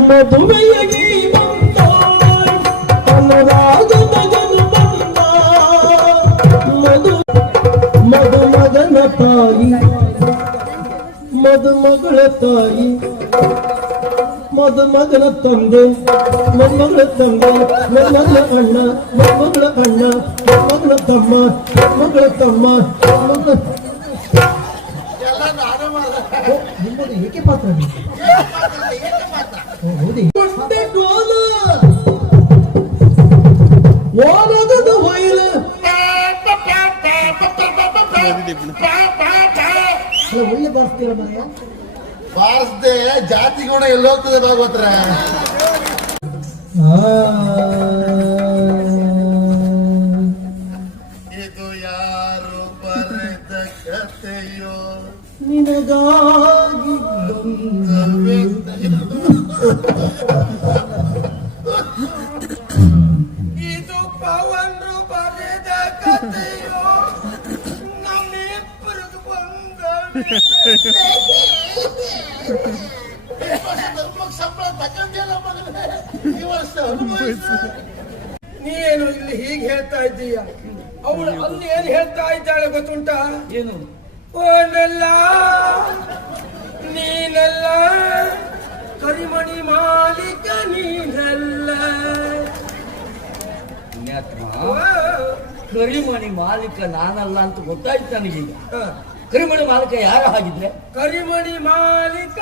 ಮದುವೆಯಾಗಿ ಬಂದ ಅನುರಾಗದ ಗನು ಬಂದ ಮಧು ಮಧು ಮಗನ ತಾಯಿ ಮಧುಮಗಳ ತಾಯಿ ಮಧುಮಗನ ತಂದೆ ಮೊಮ್ಮಗಳ ತಂದೆ ಮೊಮ್ಮಗಳ ಅಣ್ಣ ಮೊಮ್ಮಗಳ ಅಣ್ಣ ಮೊಮ್ಮಗಳ ತಮ್ಮ ಮೊಮ್ಮಗಳ ತಮ್ಮ ಮೊಮ್ಮಗಳ ನಿಮ್ಮದು ಏಕೆ ಪಾತ್ರ ಹೌದೇ? ಓಲಗದ ಹೊಯ್ಲ ಒಳ್ಳೆ ಬಾರಿಸ್ತೀರ ಮನೆಯ ಬಾರಿಸ್ದೆ ಜಾತಿ ಗುಣ ಎಲ್ಲೋಗ್ತದೆ ಭಾಗವತ್ರ. ಇದು ಪವನ್ರು ಬರೆದ ಕಥೆಯೋ ಬಂದ ಸಂಬಳ ತಗೊಂಡಿಲ್ಲ ಮಗನೇ ಈ ವರ್ಷ ಅನುಭವಿಸು. ನೀನು ಇಲ್ಲಿ ಹೀಗೆ ಹೇಳ್ತಾ ಇದ್ದೀಯ ಅವಳು ಅಲ್ಲಿ ಏನ್ ಹೇಳ್ತಾ ಇದ್ದಾಳೆ ಗೊತ್ತುಂಟಾ? ಏನು? ಓನಲ್ಲ ಕರಿಮಣಿ ಮಾಲೀಕ ನೀನಲ್ಲ. ಕರಿಮಣಿ ಮಾಲೀಕ ನಾನಲ್ಲ ಅಂತ ಗೊತ್ತಾಯ್ತು ನನಗೀಗ. ಹ. ಕರಿಮಣಿ ಮಾಲೀಕ ಯಾರು ಹಾಗಿದ್ರೆ? ಕರಿಮಣಿ ಮಾಲೀಕ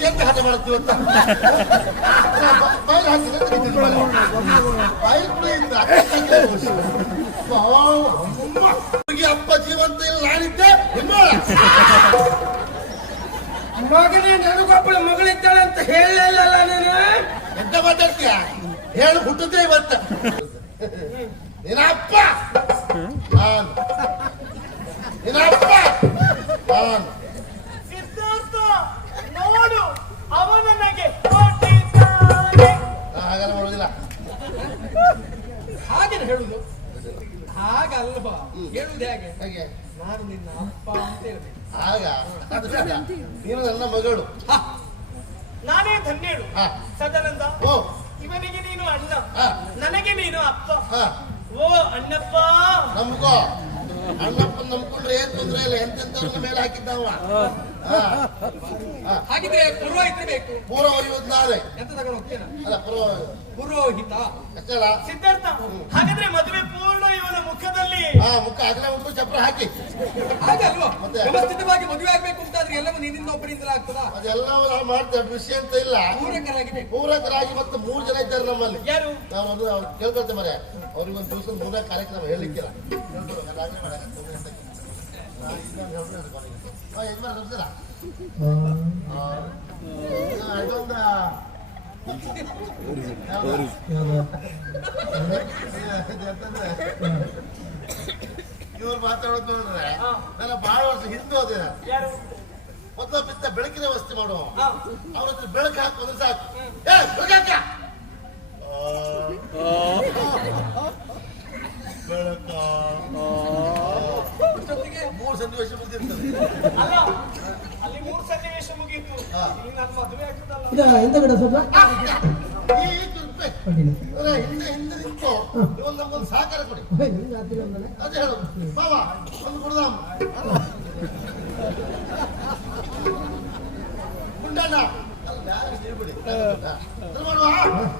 ಎಂತ ಹಠ ಮಾಡ್ತೀವಿ ಅಂತ? ಅಪ್ಪ ಜೀವಂತ ಇಲ್ಲ ನಾನಿದ್ದೆ. ಮಗನೇ ನನಗೊಬ್ಬಳ ಮಗಳಿದ್ದಾಳೆ ಅಂತ ಹೇಳಲಿಲ್ಲ ನೀನು ಎಂತ ಮಾತಾಡ್ತೀಯ ಹೇಳು ಹುಟ್ಟುದೇ ಇವತ್ತ ನಿನ್ನಪ್ಪ ನಾನು ನಿನ್ನಪ್ಪ ನಾನು ಸಿದ್ಧಾರ್ಥ, ನೋಡು ಅವ ನನಗೆ. ಹಾಗೆಲ್ಲ ಮಾಡುವುದಿಲ್ಲ ಹಾಗೆ ಹೇಳುದು. ಹಾಗಲ್ವಾ? ಹೇಳುದು ಹೇಗೆ? ಹೇಗೆ? ನಾನು ನಿನ್ನ ಅಪ್ಪ ಅಂತ ಹೇಳ್ಬೇಕು. ಆಗ. ನೀನು ನನ್ನ ಮಗಳು. ನಾನೇ ಧನ್ಯಳು. ಹಾ. ಸದಾನಂದ ಓ. ಇವನಿಗೆ ನೀನು ಅಣ್ಣ. ನನಗೆ ನೀನು ಅಪ್ಪ. ಹಾ. ಓ ಅಣ್ಣಪ್ಪ. ನಮ್ಗೋ ಅಣ್ಣಪ್ಪ ನಂಬ್ಕೊಂಡ್ರೆ ಏನ್ ತೊಂದ್ರೆ ಇಲ್ಲ. ಎಂತೆಂತವ್ರನ್ನ ಮೇಲೆ ಹಾಕಿದ್ದವ. ಹಾಗಿದ್ರೆ ಪುರೋಹಿತ ಬೇಕು. ಪೂರ್ವ ಒಯ್ಯೋದು ನಾಳೆ. ಎಂತ ತಗೊಂಡು ಹೋಗ್ತೀನ ಅಲ್ಲ ಪೂರ್ವ ಪುರೋಹಿತ. ಸಿದ್ಧಾರ್ಥ. ಹಾಗಾದ್ರೆ ಮದುವೆ ಪೂರ್ಣ ಇವನ ಮುಖದಲ್ಲಿ. ಆ ಮುಖ ಆಗಲೇ ಒಂದು ಚಪ್ರ ಹಾಕಿ. ಹಾಗಲ್ವಾ ಮತ್ತೆ? ವ್ಯವಸ್ಥಿತವಾಗಿ ಮದುವೆ ಆಗ್ಬೇಕು ಅಂತಾದ್ರೆ ಎಲ್ಲವೂ ನಿನ್ನಿಂದ ಒಬ್ಬರಿಂದಲೇ ಆಗ್ತದ? ಅದೆಲ್ಲವೂ ಮಾಡ್ತೇವೆ ವಿಷಯ ಅಂತ ಇಲ್ಲ. ಪೂರಕರಾಗಿಬೇಕು ಪೂರಕರಾಗಿ ಮತ್ತೆ ಮೂರು ಜನ ಇದ್ದಾರೆ ನಮ್ಮಲ್ಲಿ. ಯಾರು? ನಾವು ಒಂದು ಕೇಳ್ಕೊಳ್ತೇವೆ ಮರೆ. ಅವ್ರಿಗೊಂದು ದಿವಸ ಮೂರನೇ ಕಾರ್ಯಕ್ರಮ ಹೇಳಲಿಕ್ಕಿಲ್ಲ. ಇವ್ರು ಮಾತಾಡೋದು ನೋಡಿದ್ರೆ ನನ್ನ ಬಹಳ ವರ್ಷ ಹಿಂದೆ ಹೋದೆ ನಾನು. ಯಾರು? ಮೊದಲ ಬಿದ್ದ ಬೆಳಕಿನ ವ್ಯವಸ್ಥೆ ಮಾಡುವ. ಅವ್ರ ಹತ್ರ ಬೆಳಕು ಹಾಕೋದ್ರೆ ಸಾಕು. ಬೆಳಕ ಅಷ್ಟೊತ್ತಿಗೆ ಮೂರು ಸನ್ನಿವೇಶ ಅಲ್ಲ ಅಲ್ಲಿ ಮೂರು ಸನ್ನಿವೇಶ ಮುಗೀತು ಇಲ್ಲಿ ನಾನು ಮದುವೆ ಆಗ್ತದಲ್ಲ. ಎಂತ ಕಡೆ ಸ್ವಲ್ಪ? ಹಿಂದೆ ಹಿಂದೆ ನಿಂತು ಒಂದು ನಮ್ಗೊಂದು ಸಹಕಾರ ಕೊಡಿ? ಅದೇ ಹೇಳು ಬಾವ ಒಂದು ಕೊಡದಾಮ. ಅಲ್ಲ,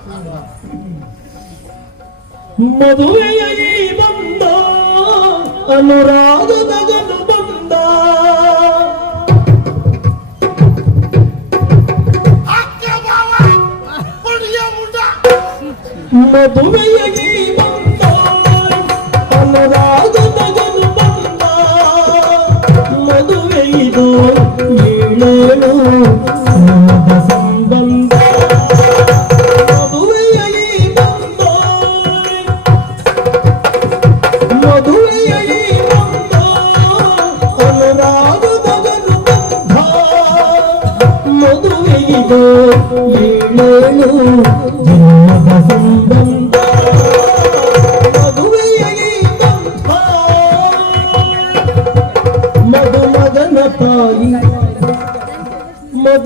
ಮಾಡುವ. ಬಂದ ಅನುರಾಗದ ಮದುವೆಯಾಗಿ ಬಂದ ಅನುರಾಗದ ಗನು ಬಂದ ಮದುವೆ ಇದು ಏಳೇಳು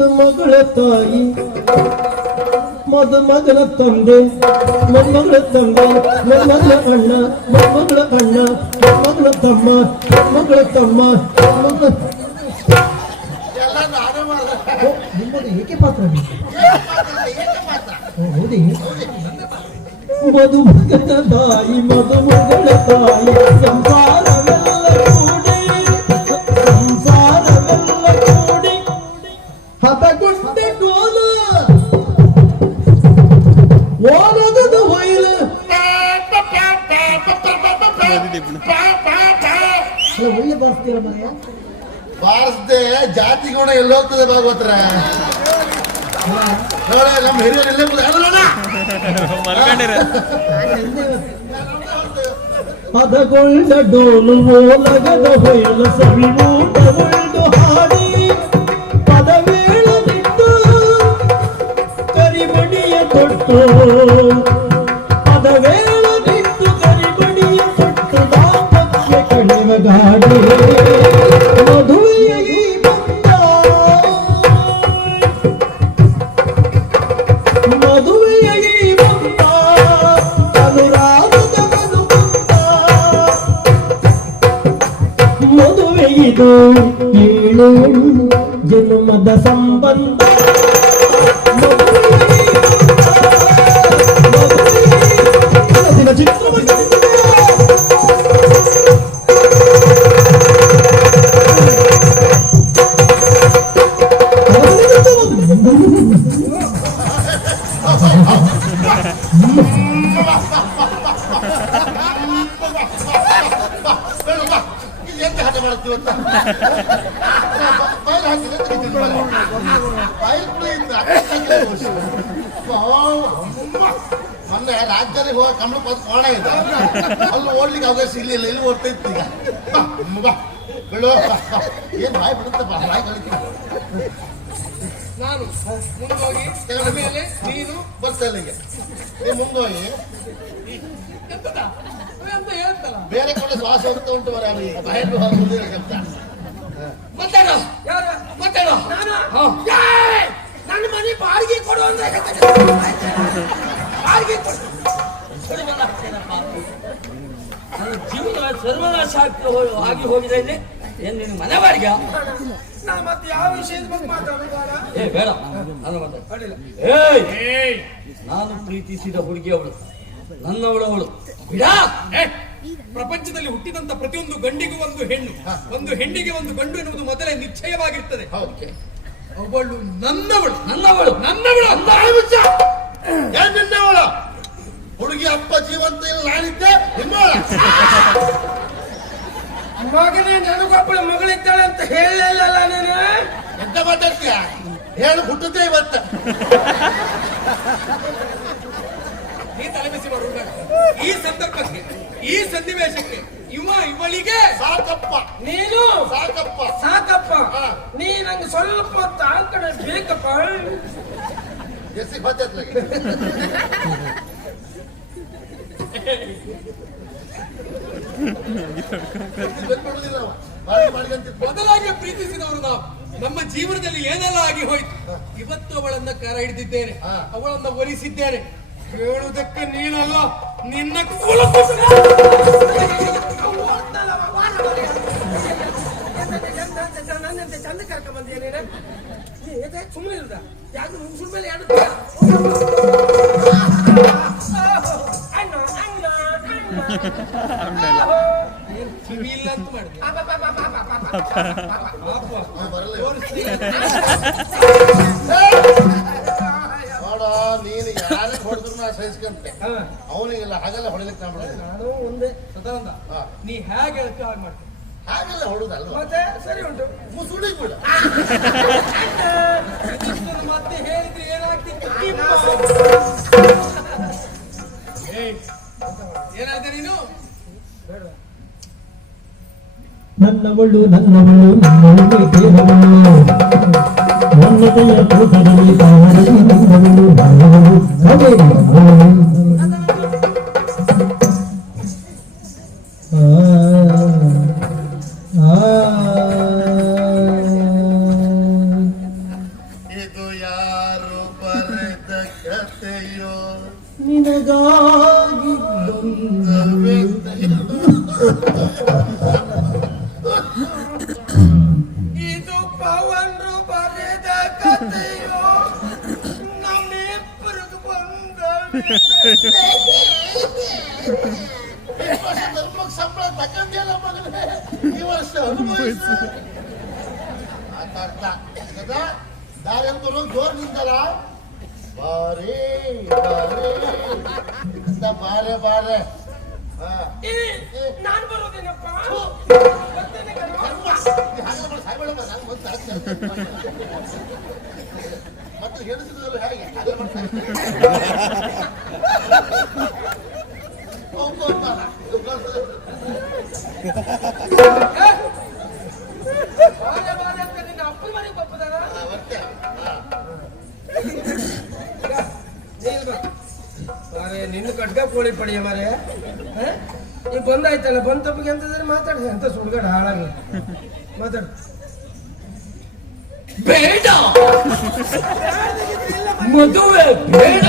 ಮದುಮಗಳ ತಾಯಿ ಮದುಮಗನ ತಂದೆ ಮೊಮ್ಮಗಳ ತಂದೆ ಮೊಮ್ಮಗಳ ಅಣ್ಣ ಮೊಮ್ಮಗಳ ಅಣ್ಣ ಮೊಮ್ಮಗಳ ತಮ್ಮ ಮೊಮ್ಮಗಳ ತಮ್ಮ ಮೊಮ್ಮಗಳ. ನಿಮ್ಮದು ಏಕೆ ಪಾತ್ರ ಹೌದೇ ಮದುಮಗನ ತಾಯಿ ಮಧುಮಗಳ ತಾಯಿ ಸಂಸಾರವೆಲ್ಲ ಬಾರಿಸ್ತೀರ ಮನೆಯ ಬಾರಿಸ್ದೆ ಜಾತಿ ಗುಣ ಎಲ್ಲೋಗ್ತದೆ ಭಾಗವತರ? ನಮ್ಮ ಹಿರಿಯರು ಇಲ್ಲೇ. ಪದಗೊಂಡ ಡೋಲು ಓಲಗದ ಹೊಯ್ಲು ಸವಿಮೂಟಗೊಂಡು ಹಾಡಿ ಪದವೇಳ ಬಿಟ್ಟು ಕರಿಮಣಿಯ ಕೊಟ್ಟು ಪದ ಇದೆ ಅಲ್ಲಿ ಓಡ್ಲಿಕ್ಕೆ ಅವಕಾಶ ಸಿಗ್ಲಿಲ್ಲ ಇಲ್ಲಿ ಓಡ್ತಾ ಇತ್ತು ಈಗ. ಬಾ, ಅಮ್ಮ ಬಾ ಬಿಡು. ಬಾ, ಬಾ. ಏನ್ ಬಾಯಿ ಬಿಡುತ್ತಪ್ಪ ಬಾ ಬಾಯಿ ಕಳಿತೀನಿ ನಾನು ಮುಂದೋಗಿ ಮೇಲೆ ನೀನು ಬರ್ತಾ ಇಲ್ಲ ಈಗ. ನೀವು ಮುಂದೋಗಿ ಬೇರೆ ಕಡೆ ಶ್ವಾಸ ಹೋಗ್ತಾ ಉಂಟು ಮರ ಈಗ ಬಾಯಲ್ಲಿ ಹೋಗುದಿಲ್ಲ ಮಾತಾಡೋ ಮಾತಾಡೋ! ನನ್ನ ಮನೆ ಬಾಡಿಗೆ ಕೊಡು ಅಂದ್ರೆ ಬಾಡಿಗೆ ಕೊಡು. ಜೀವನ ಸರ್ವನಾಶ ಆಗ್ತಾ ಹೋ- ಆಗಿ ಹೋಗಿದೆ ಇಲ್ಲಿ ಏನ್ ನಿನ್ನ ಮನೆ ಬಾಡಿಗೆ ಮತ್ತೆ ಯಾವ ವಿಷಯದ ಬಗ್ಗೆ ಏ ಬೇಡ ನಾನು ಏಯ್ ನಾನು ಪ್ರೀತಿಸಿದ ಹುಡುಗಿ ಅವಳು. ನನ್ನವಳು ಅವಳು. ಬಿಡ ಪ್ರಪಂಚದಲ್ಲಿ ಹುಟ್ಟಿದಂತ ಪ್ರತಿಯೊಂದು ಗಂಡಿಗೂ ಒಂದು ಹೆಣ್ಣು ಒಂದು ಹೆಣ್ಣಿಗೆ ಒಂದು ಗಂಡು ಎನ್ನುವುದು ಮೊದಲೇ ನಿಶ್ಚಯವಾಗಿರ್ತದೆ ಅವಳು. ನನ್ನವಳು ನನ್ನವಳು ನನ್ನವಳು ನಿನ್ನವಳ? ಹುಡುಗಿ ಅಪ್ಪ ಜೀವಂತ ಇಲ್ಲ ನಾನಿದ್ದೆ. ಮಗನೇ ನನಗೊಬ್ಬಳ ಮಗಳಿದ್ದಾಳೆ ಅಂತ ಹೇಳಲಿಲ್ಲ ನೀನು? ಎಂತ ಮಾತಾಡ್ತೀಯ? ಹೇಳು ಹುಟ್ಟುತ್ತೆ ಇವತ್ತ. ನೀ ತಲೆಬಿಸಿ ಮಾಡುವುದ ಈ ಸಂದರ್ಭಕ್ಕೆ ಈ ಸನ್ನಿವೇಶಕ್ಕೆ ಇವ ಇವಳಿಗೆ ಸಾಕಪ್ಪ. ನೀನು? ಸಾಕಪ್ಪ. ಸಾಕಪ್ಪ. ಹಾ. ನೀ ನಂಗೆ ಸ್ವಲ್ಪ ಹೊತ್ತು ಆ ಕಡೆ ಬೇಕಪ್ಪ. ಎಸಿ ಬೆಳ್ಕೊಳ್ಳೋದಿಲ್ಲ ಅವ. ಬಾರಿ ಮಾಡ್ಕೊಂತಿದ್ದ. ಮೊದಲಾಗಿ ಪ್ರೀತಿಸಿದವರು ನಾವು. ನಮ್ಮ ಜೀವನದಲ್ಲಿ ಏನೆಲ್ಲ ಆಗಿ ಹೋಯ್ತು? ಇವತ್ತು ಅವಳನ್ನ ಕರ ಹಿಡಿದಿದ್ದೇನೆ. ಅವಳನ್ನ ಒಲಿಸಿದ್ದೇನೆ. ಹೇಳುವುದಕ್ಕೆ ನೀನಲ್ಲ ನಿನ್ನ ಚಂದ ಕರ್ಕ ಬಂದಿಯ ನೀನು ಸುಮ್ಮನೆ ಯಾಕೆ ಮೇಲೆ ಎರಡು ನೀನು ಯಾರಿಗೆ ಹೊಡೆದ್ರು ನಾ ಸಹಿಸ್ಕೊಂತೆ. ಅವನಿಗೆಲ್ಲ ಹಾಗೆಲ್ಲ ಹೊಡಿಲಿಕ್ಕೆ ನಾ ನಾನು ಒಂದೇ ಸದಾನಂದ. ನೀ ಹೇಗೆ ಹೇಳ್ತೀಯ ಹಾಗೆ ಮಾಡ್ತೀನಿ ಹಾಗೆಲ್ಲ ಹೊಡುದಲ್ಲ ಮತ್ತೆ ಸರಿ ಉಂಟು. ಮುಸುಡಿ ಬಿಡ. ಮತ್ತೆ ಹೇಳಿದ್ರೆ ಏನಾಗ್ತಿತ್ತು? ಏಯ್, ನೀನು ನನ್ನವಳು ನನ್ನವಳು ನನ್ನವಳು ದೇವಳು ನನ್ನ ಮಮತೆಯ ಕೂಟದಲ್ಲಿ ಕಾವಲು ನನ್ನವಳು ನಾವಳು ಧರ್ಮಕ್ಕೆ ಸಂಬಳ ತಗೊಂಡಿಲ್ಲ ಮಗನೇ ಈ ವರ್ಷ ಅನುಭವಿಸು ಮಾತಾಡ್ತಾ ಯಾಕಂದ್ರೆ ದಾರಿಯಲ್ಲಿ ಬರೋ ಜೋರ್ ನಿಂತಲ್ಲ ಬಾರಿ ಬಾರೇ ಇಂದ ಬಾರೆ ಬಾರೆ ನಾನು ಬರೋದೇನಪ್ಪ. ಮತ್ತೆ ಹೇಳಿಸಿದ್ರು. ಹೋಗು ಬಂದಾಯ್ತಲ್ಲ ಬಂದ ತಪ್ಪಿಗೆ ಅಂತಂದ್ರೆ ಮಾತಾಡ್ದೆ. ಅಂತ ಸುಡ್ಗಾಡ ಹಾಳಾಗಿ. ಮಾತಾಡು. ಬೇಡ! ಮದುವೆ ಬೇಡ!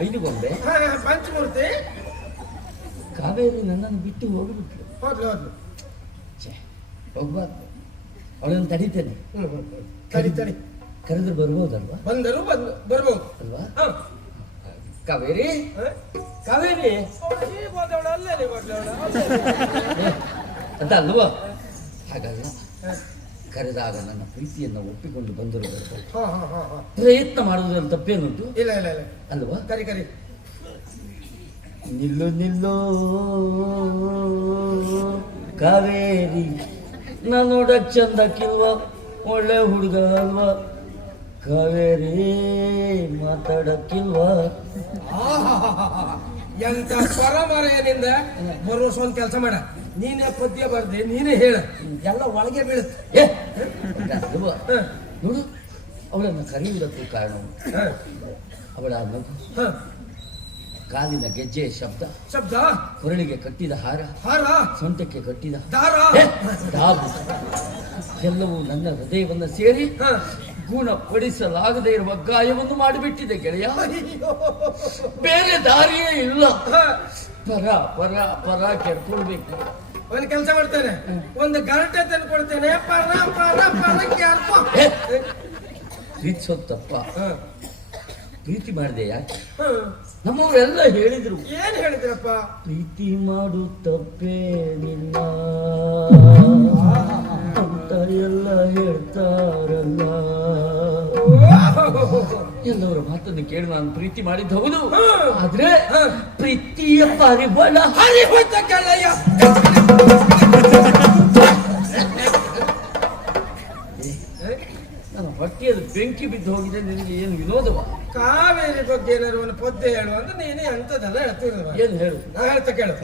ಐದು ಬಂದೆ ಪಂಚಮೂರ್ತಿ. ಕಾವೇರಿ ನನ್ನನ್ನು ಬಿಟ್ಟು ಹೋಗ್ಬಿಟ್ಲು ಹೋಗ್ಲಿ ಛೆ, ಹೋಗ್ಬಾರ್ದು. ಅವಳನ್ನು ತಡಿತೇನೆ. ತಡಿ ತಡಿ. ಕರೆದ್ರೆ ಬರ್ಬೋದಲ್ವಾ? ಬಂದರು ಬಂದು ಬರ್ಬೋದು. ಅಲ್ವಾ? ಹ. ಕಾವೇರಿ? ಕಾವೇರಿ? ಅಂತ ಅಲ್ವ? ಹಾಗಲ್ಲ ಕರೆದಾಗ ನನ್ನ ಪ್ರೀತಿಯನ್ನು ಒಪ್ಪಿಕೊಂಡು ಬಂದರು ಹಾ, ಹಾ, ಹಾ, ಹಾ. ಪ್ರಯತ್ನ ಮಾಡುವುದರಲ್ಲಿ ತಪ್ಪೇನುಂಟು? ಇಲ್ಲ ಇಲ್ಲ ಇಲ್ಲ. ಅಲ್ವಾ? ಕರಿ ಕರಿ. ನಿಲ್ಲು ನಿಲ್ಲು. ಕಾವೇರಿ ನಾನು ನೋಡಕ್ ಕಿಲ್ವ ಒಳ್ಳೆ ಹುಡುಗ ಅಲ್ವಾ? ಕಾವೇರಿ ಮಾತಾಡಕ್ಕಿಲ್ವಾ. ಎಂತ ಪರಮರೆಯನಿಂದ ಬರುವ ಒಂದ್ ಕೆಲಸ ಮಾಡ. ನೀನೇ ಪದ್ಯ ಬರ್ದೆ ನೀನೇ ಹೇಳ. ಎಲ್ಲ ಒಳಗೆ ಬೀಳುತ್ತೆ. ನೋಡು ಅವಳನ್ನು ಕರೆಯುವುದಕ್ಕೂ ಕಾರಣ ಅವಳ ನಗು. ಕಾಲಿನ ಗೆಜ್ಜೆ ಶಬ್ದ. ಶಬ್ದ? ಕೊರಳಿಗೆ ಕಟ್ಟಿದ ಹಾರ. ಹಾರ? ಸೊಂಟಕ್ಕೆ ಕಟ್ಟಿದ ದಾರ? ಎಲ್ಲವೂ ನನ್ನ ಹೃದಯವನ್ನು ಸೇರಿ. ಗುಣಪಡಿಸಲಾಗದೇ ಇರುವ ಗಾಯವನ್ನು ಮಾಡಿಬಿಟ್ಟಿದೆ ಗೆಳೆಯ. ಬೇರೆ ದಾರಿಯೇ ಇಲ್ಲ. ಪರ ಪರ ಪರ ಕೆಡ್ಕೊಳ್ಬೇಕು ಒಂದು ಕೆಲಸ ಮಾಡ್ತೇನೆ. ಒಂದು ಗರಟೆ ತಂದು ಕೊಡ್ತೇನೆ. ಪರ ಪರ ಪರ ಕ್ಯಾರ್ಕೊ. ಏ, ಪ್ರೀತಿಸೋದು ತಪ್ಪ ಹ, ಪ್ರೀತಿ ಮಾಡಿದೆ ಯಾಕೆ. ನಮ್ಮವರೆಲ್ಲ ಹೇಳಿದ್ರು. ಏನ್ ಹೇಳಿದ್ರಪ್ಪ? ಪ್ರೀತಿ ಮಾಡು ತಪ್ಪೇ ನಿನ್ನ. ಎಲ್ಲ ಹೇಳ್ತಾರಲ್ಲ. ಎಲ್ಲವರ ಮಾತನ್ನು ಕೇಳಿ ನಾನು ಪ್ರೀತಿ ಮಾಡಿದ್ದು ಹೌದು ಆದ್ರೆ ಪ್ರೀತಿಯ ಪರಿಬಳ ಹರಿ ಹೋಯ್ತ ಕೆಳಯ್ಯ ನನ್ನ ಹೊಟ್ಟೆಯಲ್ಲಿ ಬೆಂಕಿ ಬಿದ್ದು ಹೋಗಿದೆ ನಿನಗೆ ಏನು ವಿನೋದವ? ಕಾವೇರಿ ಬಗ್ಗೆ ಏನಾದ್ರು ಒಂದು ಪದ್ಯ ಹೇಳು ಅಂದ್ರೆ ನೀನೇ ಅಂತದೆಲ್ಲ ಹೇಳ್ತೀನಿ ಏನು ಹೇಳು? ನಾ ಹೇಳ್ತಾ ಕೇಳು.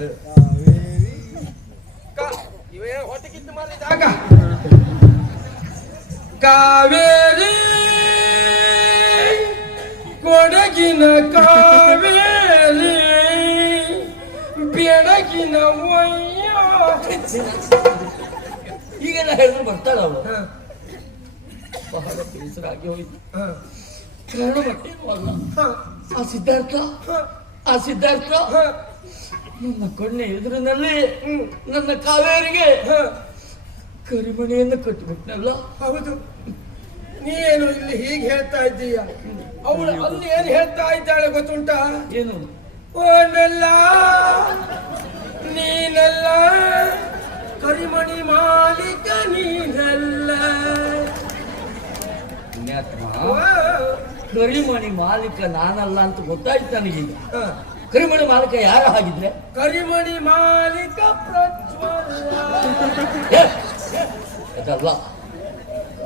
ಕಾವೇರಿ ಕೊಡಗಿನ ಕಾವೇರಿ ಬೆಳಗಿನ ಈಗೆಲ್ಲ ಹೇಳಿದ್ರು ಬರ್ತಾಳ ಅವಳು. ಬಹಳ ಬೇಸರಾಗಿ ಹೋಯ್ತು. ಕಾರಣ ಅಲ್ಲ ಆ ಸಿದ್ಧಾರ್ಥ? ಆ ಸಿದ್ಧಾರ್ಥ? ಹ, ನನ್ನ ಕಣ್ಣೆ ಎದುರಿನಲ್ಲಿ ನನ್ನ ಕಾವೇರಿಗೆ. ಕರಿಮಣಿಯನ್ನು ಕಟ್ಟಿಬಿಟ್ನಲ್ಲ? ಹೌದು. ನೀನು ಇಲ್ಲಿ ಹೀಗೆ ಹೇಳ್ತಾ ಇದ್ದೀಯ? ಅವಳು ಅಲ್ಲಿ ಏನು ಹೇಳ್ತಾ ಇದ್ದಾಳೆ ಗೊತ್ತುಂಟ? ಏನು? ಓನಲ್ಲ ನೀನಲ್ಲ ಕರಿಮಣಿ ಮಾಲೀಕ ನೀನಲ್ಲ. ಕರಿಮಣಿ ಮಾಲೀಕ ನಾನಲ್ಲ ಅಂತ ಗೊತ್ತಾಯ್ತು ನನಗೀಗ. ಕರಿಮಣಿ ಮಾಲಿಕ ಯಾರು ಹಾಗಿದ್ರೆ? ಕರಿಮಣಿ ಮಾಲೀಕ ಅದಲ್ಲ.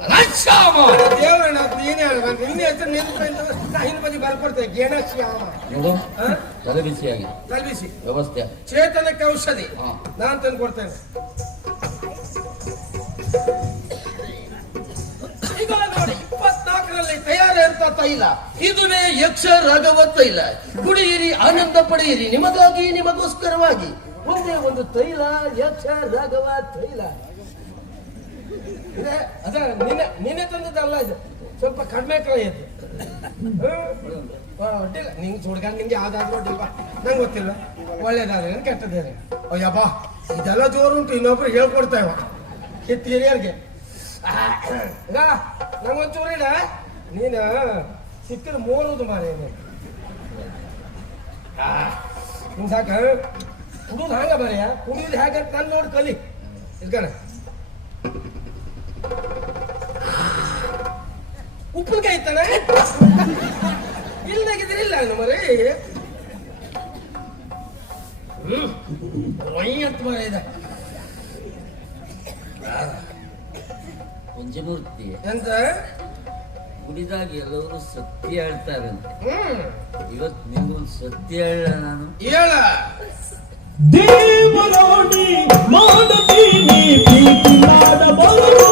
ರಾಶ್ಯಾಮ ದೇವರಣ್ಣ ನೀನೇ ಹೇಳ್ಬೇಕು. ನಿನ್ನ ಹೆಸರು ನೆನಪು ನಾ ಹಿಂದ್ ಬದಿ ಬರ್ಕೊಡ್ತೇನೆ. ಗೇಣಶ್ಯಾಮ. ನೋಡು ಹ? ತಲೆ ವ್ಯವಸ್ಥೆ. ಚೇತನಕ್ಕೆ ಔಷಧಿ. ನಾನ್ ತಂದು ಕೊಡ್ತೇನೆ ಅಂತ ತೈಲ ಇದುವೇ ಯಕ್ಷ ರಾಘವ ತೈಲ ಕುಡಿಯಿರಿ, ಆನಂದ ಪಡೆಯಿರಿ. ನಿಮಗಾಗಿ, ನಿಮಗೋಸ್ಕರವಾಗಿ. ಒಂದೇ ಒಂದು ತೈಲ, ಯಕ್ಷ ರಾಘವ ತೈಲ. ಅದ ನಿನ್ನೆ ನಿನ್ನೆ ತಂದದಲ್ಲ ಇದು. ಸ್ವಲ್ಪ ಕಡಿಮೆ ಕಳೆಯದು ಅಡ್ಡಿಲ್ಲ ನಿಂಗೆ ಸುಡ್ಕೊಂಡು ನಿಂಗೆ ಯಾವ್ದಾದ್ರು ಅಡ್ಡಿಲ್ಲ ನಂಗೆ ಗೊತ್ತಿಲ್ಲ. ಒಳ್ಳೇದಾದ್ರೆ ಕೆಟ್ಟದೇನೆ ಅಯ್ಯಬ್ಬಾ ಇದೆಲ್ಲ ಜೋರು ಉಂಟು. ಇನ್ನೊಬ್ರು ಹೇಳ್ಕೊಡ್ತಾ ಇವ. ಕಿತ್ತು ಹಿರಿಯರಿಗೆ. ಈಗ ನಂಗೊಂಚೂರು ಇಡ. ನೀನು ಸಿಕ್ಕಿದ ಮೋರುದು ಮಾರೇ ನೀನು ಸಾಕ? ಕುಡಿದು ಹಂಗ ಬರೆಯ ಕುಡಿಯೋದು ಹೇಗೆ? ನಾನು ನೋಡಿ ಕಲಿ. ಇದ್ಕಣ ಉಪ್ಪಿನಕಾಯಿ ಇತ್ತಾನೆ ಇಲ್ದಾಗಿದ್ರೆ ಇಲ್ಲ ಅವನು ಮರಿ. ಅಂತ ಮರ ಇದೆ. ಪಂಚಮೂರ್ತಿ ಎಂತ? ಕುಡಿದಾಗ ಎಲ್ಲರೂ ಸತ್ಯ ಹೇಳ್ತಾರಂತೆ. ಹ್ಮ್. ಇವತ್ತು ನಿಮ್ಗೊಂದು ಸತ್ಯ ಹೇಳ ನಾನು. ಹೇಳ. ದೇವರೋಡಿ ಮಾಡತೀನಿ ಪ್ರೀತಿ ಮಾಡಬಹುದು